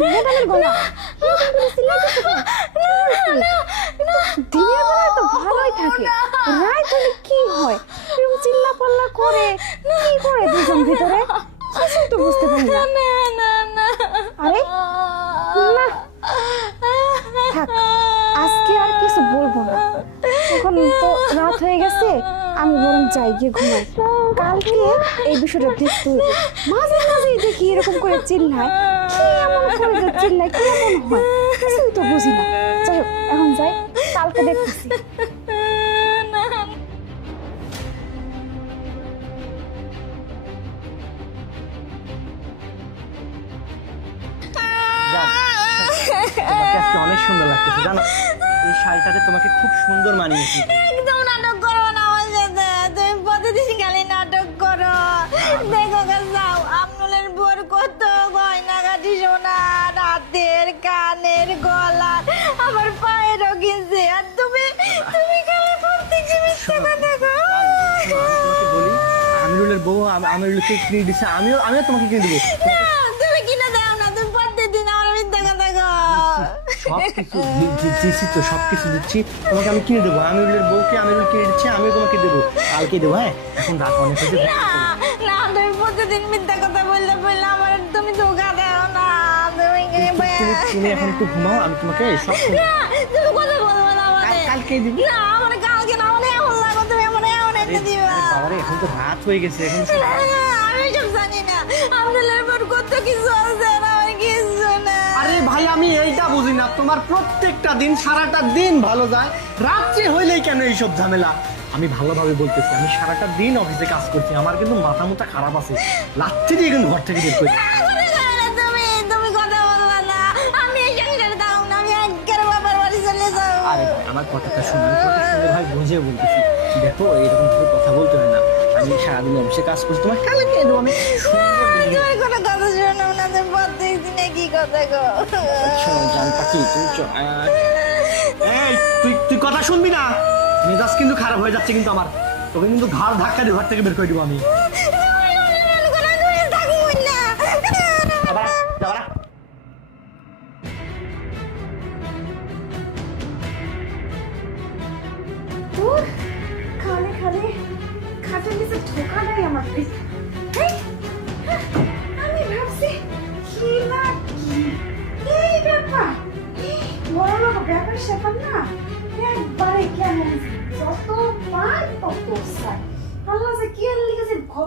ম্যাডামের গলা দিনের বেলা তো ভালোই থাকে, রাত হলে কি হয় এরকম চিল্লা পাল্লা করে, কি করে দুজন ভিতরে কিছুই তো বুঝতে পারি না। আরে না থাক, আজকে আর কিছু বলবো না, এখন তো রাত হয়ে গেছে, আমি বরং যাই গিয়ে ঘুমাই। কালকে এই বিষয়টা দেখতে হবে, মাঝে মাঝে দেখি এরকম করে চিল্লায়, কি এমন করে যে চিল্লায়, কি এমন হয় কিছুই তো বুঝি না। যাই হোক এখন যাই, কালকে দেখতেছি। তোমাকে আজকে অনেক সুন্দর লাগতেছে জানো, এই শাড়িটাতে তোমাকে খুব সুন্দর মানিয়েছে। একদম নাটক করো না আমার সাথে, তুমি প্রতিদিন খালি নাটক করো। দেখো যাও আমনুলের বোর কত গয়নাগাটি, সোনা, হাতের, কানের, গলার, আমার পায়েরও কিনছে, আর তুমি তুমি খালি প্রত্যেক মিথ্যা কথা কও। তোমাকে বলি, আমিরুলের বউ আমিরুলকে কিনে দিচ্ছে, আমিও তোমাকে কিনে দেবো। তুমি কিনে দাও না, তুমি প্রত্যেকদিন আমার মিথ্যা কথা কও। সবকিছু দিচ্ছি তো, সবকিছু দিচ্ছি তোমাকে, আমি কিনে দেবো। আমিরুলের বউকে আমিরুল কিনে দিচ্ছে, আমিও তোমাকে দেবো, কালকে দেবো। হ্যাঁ এখন রাত অনেক হয়েছে। না তুমি প্রতিদিন মিথ্যা কথা বললে বললে আমার তুমি ধোকা দাও না। তুমি এখন একটু ঘুমাও, আমি তোমাকে সব না, তুমি কথা বলবে না আমারে। কালকে দিবি। না আমার কালকে না, মানে এখন লাগো, তুমি আমার এখন এনে দিবা। বাবারে এখন তো রাত হয়ে গেছে, এখন না, আমি সব জানি না, আমরুলের পর কত কিছু আছে আর আমার কিছু না। আরে ভাই আমি এইটা বুঝি না, তোমার প্রত্যেকটা দিন সারাটা দিন ভালো যায়, রাত্রে হইলেই কেন এইসব ঝামেলা? আমি ভালোভাবে বলতেছি, আমি সারাটা দিন অফিসে কাজ করছি, আমার কিন্তু মাথা মুথা খারাপ আছে, রাত্রি দিয়ে কিন্তু ঘর থেকে বের করি। তুমি কথা বলবা না, আমি এই সংসারে দাও না, আমি একবার বাবার বাড়ি চলে যাও। আরে আমার কথাটা শুনো, আমি কত সুন্দরভাবে বুঝিয়ে বলতেছি। দেখো এরকম ভাবে কথা বলতে হয় না, আমি সারাদিন অফিসে কাজ করছি, তোমার কালকে দেবো আমি সুন্দর দেখে। তুমি কোনো কথা শোনো না, তুমি প্রত্যেক দিনে কি কথা গো। শোনো জান পাখি, তুমি এই তুই কথা শুনবি না, মেজাজ কিন্তু খারাপ হয়ে যাচ্ছে কিন্তু আমার, তোকে কিন্তু ঘাড় ধাক্কা দিয়ে ঘর থেকে বের করে দিব আমি। খালে খালে খাটের নিচে ঢোকা নাই আমার। আমি ভাবছি কি না কি এই ব্যাপার, বড় লোক ব্যাপার স্যাপার না একবারে কেমন, যত পাই তত চাই। আল্লাহ যে কি